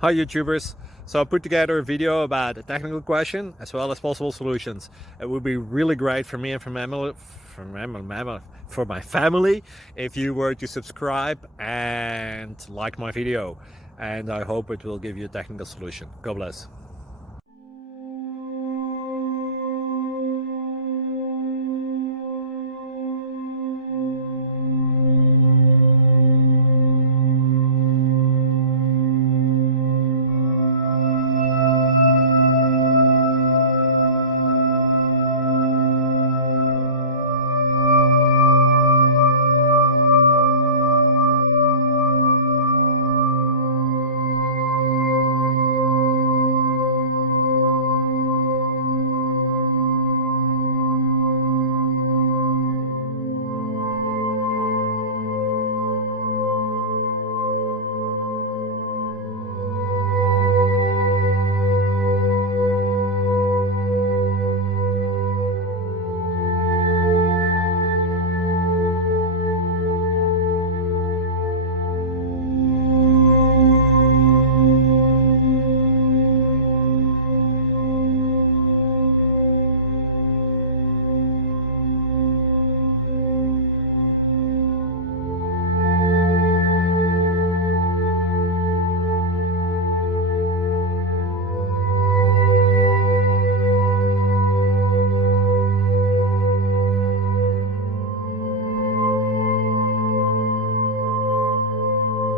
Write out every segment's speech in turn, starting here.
Hi YouTubers! So I put together a video about a technical question as well as possible solutions. It would be really great for me and for my family if you were to subscribe and like my video, and I hope it will give you a technical solution. God bless.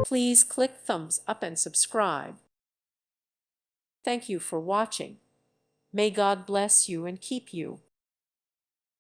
Please click thumbs up and subscribe. Thank you for watching. May God bless you and keep you.